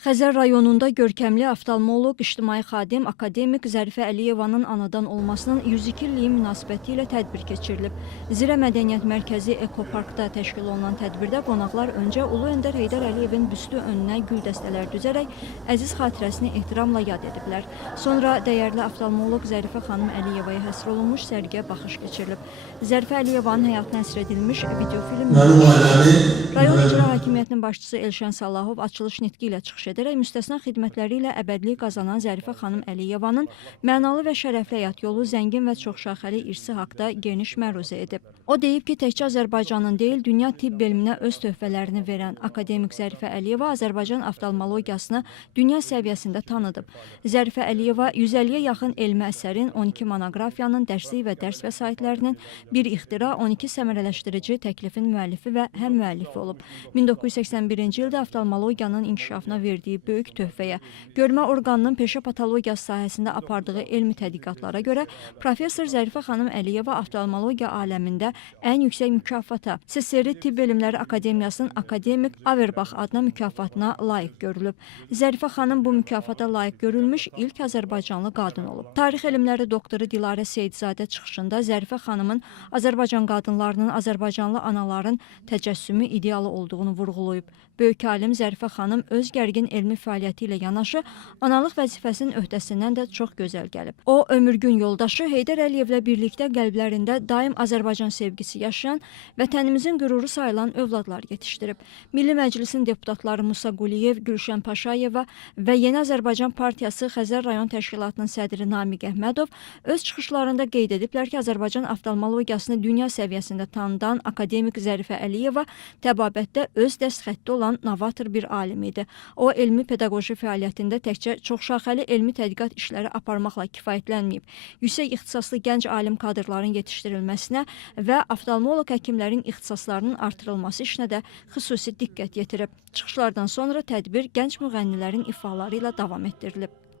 Xəzər rayonunda görkəmli oftalmoloq, ictimai xadim, akademik Zərifə Əliyevanın anadan olmasının 102 illiyi münasibəti ilə tədbir keçirilib. Zirə Mədəniyyət Mərkəzi Ekoparkda təşkil olunan tədbirdə qonaqlar öncə Ulu Öndər Heydər Əliyevin büstü önünə gül dəstələr düzərək əziz xatirəsini ehtiramla yad ediblər. Sonra dəyərli oftalmoloq Zərifə xanım Əliyevaya həsr olunmuş sərgiyə baxış keçirilib. Zərifə Əliyevanın həyatına həsr edilmiş videofilm rayon icra hakimiyyətinin başçısı Elşən Salahov açılış nitqi ilə çıxış edərək müstəsna xidmətləri ilə əbədlik qazanan Zərifə xanım Əliyevanın mənalı və şərəfli həyat yolu, zəngin və çoxşaxəli irsi haqda geniş məruzə edib. O deyib ki, təkcə Azərbaycanın deyil, dünya tibb elminə öz töhfələrini verən akademik Zərifə Əliyeva Azərbaycan oftalmologiyasını dünya səviyyəsində tanıdıb. Zərifə Əliyeva 150-yə yaxın elmi əsərin, 12 monoqrafiyanın, dərslik və dərs vəsaitlərinin, bir ixtira, 12 səmərələşdirici təklifin müəllifi və həm müəllifi olub. 1981-ci ildə oftalmologiyanın inkişafına verdiyi böyük töhfəyə, görmə orqanının peşə patologiyası sahəsində apardığı elmi tədqiqatlara görə Professor Zərifə xanım Əliyeva oftalmologiya aləmində ən yüksək mükafata, SSRİ Tibb Elmləri Akademiyasının Akademik Averbach adına mükafatına layiq görülüb. Zərifə xanım bu mükafata layiq görülmüş ilk Azərbaycanlı qadın olub. Tarix elmləri doktoru Dilarə Seyidzadə çıxışında Zərifə xanımın Azərbaycan qadınlarının, Azərbaycanlı anaların təcəssümü idealı olduğunu vurğulayıb. Böyük alim Zərifə xanım öz gərgin elmi fəaliyyəti ilə yanaşı, analıq vəzifəsinin öhdəsindən də çox gözəl gəlib. O, ömürgün yoldaşı Heydər Əliyevlə birlikdə qəlblərində daim Azərbaycan sevgisi yaşayan, vətənimizin qüruru sayılan övladlar yetişdirib. Milli Məclisin deputatları Musa Quliyev, Gülşən Paşayeva və Yeni Azərbaycan Partiyası Xəzər rayon təşkilatının sədri Namiq Əhmədov öz çıxışlarında qeyd ediblər ki, Azərbaycan oftalmologiyasını dünya səviyyəsində tanıdan akademik Zərifə Əliyeva təbabətdə öz dəstxətti olan novator bir alim idi. O, elmi pedaqoji fəaliyyətində təkcə çoxşaxəli elmi tədqiqat işləri aparmaqla kifayətlənməyib. Yüksək ixtisaslı gənc alim kadrların yetişdirilməsinə və oftalmoloq həkimlərin ixtisaslarının artırılması işinə də xüsusi diqqət yetirib. Çıxışlardan sonra tədbir gənc müğənnilərin ifaları ilə davam etdirilib.